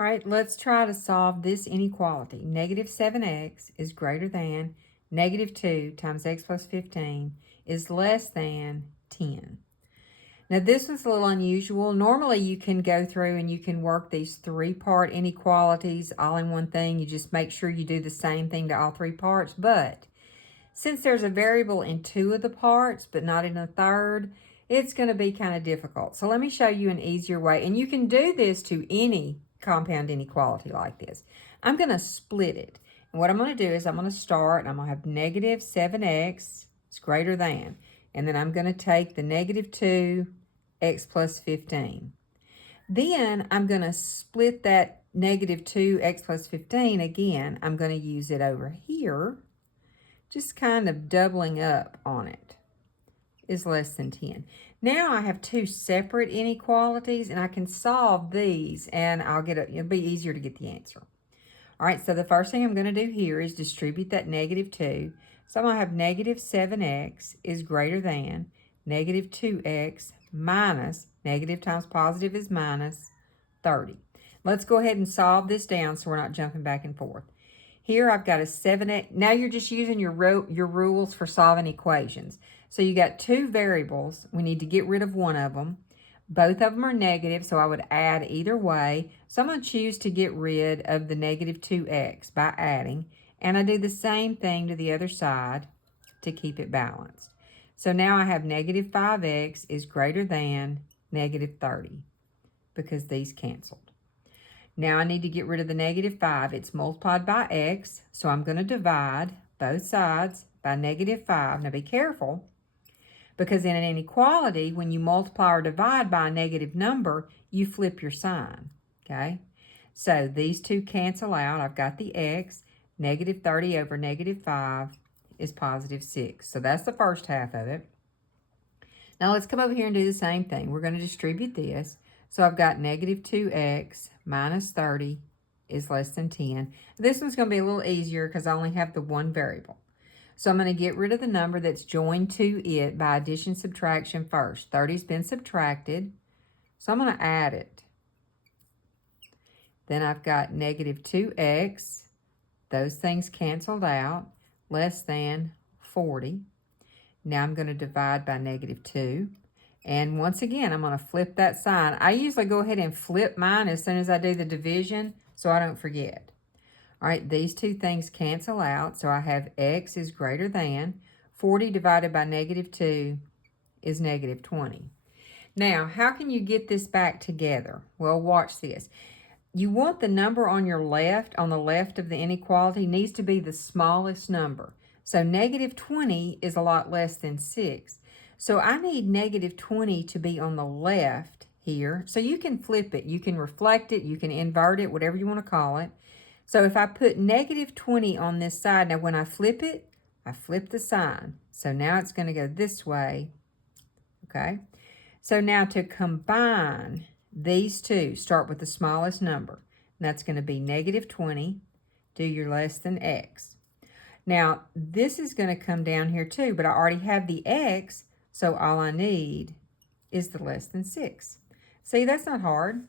All right, let's try to solve this inequality. Negative 7x is greater than negative 2 times x plus 15 is less than 10. Now, this was a little unusual. Normally, you can go through and you can work these three-part inequalities all in one thing. You just make sure you do the same thing to all three parts. But since there's a variable in two of the parts, but not in a third, it's going to be kind of difficult. So let me show you an easier way. And you can do this to any compound inequality like this. I'm going to split it. And what I'm going to do is I'm going to start and I'm going to have negative 7x is greater than. And then I'm going to take the negative 2x plus 15. Then I'm going to split that negative 2x plus 15 again. I'm going to use it over here. Just kind of doubling up on it is less than 10. Now I have two separate inequalities and I can solve these and it'll be easier to get the answer. All right, so the first thing I'm going to do here is distribute that negative 2. So I'm going to have negative 7x is greater than negative 2x minus, negative times positive is minus 30. Let's go ahead and solve this down so we're not jumping back and forth. Here I've got a 7x. Now you're just using your rules for solving equations. So you got two variables. We need to get rid of one of them. Both of them are negative, so I would add either way. So I'm going to choose to get rid of the negative 2x by adding. And I do the same thing to the other side to keep it balanced. So now I have negative 5x is greater than negative 30 because these canceled. Now I need to get rid of the negative 5. It's multiplied by x, so I'm going to divide both sides by negative 5. Now be careful, because in an inequality, when you multiply or divide by a negative number, you flip your sign, okay? So these two cancel out. I've got the x. Negative 30 over negative 5 is positive 6. So that's the first half of it. Now let's come over here and do the same thing. We're going to distribute this. So I've got negative 2x minus 30 is less than 10. This one's going to be a little easier because I only have the one variable. So I'm going to get rid of the number that's joined to it by addition subtraction first. 30's been subtracted, so I'm going to add it. Then I've got negative 2x. Those things canceled out, less than 40. Now I'm going to divide by negative 2. And once again, I'm going to flip that sign. I usually go ahead and flip mine as soon as I do the division so I don't forget. All right, these two things cancel out. So I have x is greater than 40 divided by negative 2 is negative 20. Now, how can you get this back together? Well, watch this. You want the number on your left, on the left of the inequality, needs to be the smallest number. So negative 20 is a lot less than 6. So I need negative 20 to be on the left here. So you can flip it. You can reflect it. You can invert it, whatever you want to call it. So if I put negative 20 on this side, now when I flip it, I flip the sign. So now it's going to go this way. Okay. So now to combine these two, start with the smallest number. And that's going to be negative 20. Do your less than x. Now, this is going to come down here too, but I already have the x, so all I need is the less than 6. See, that's not hard.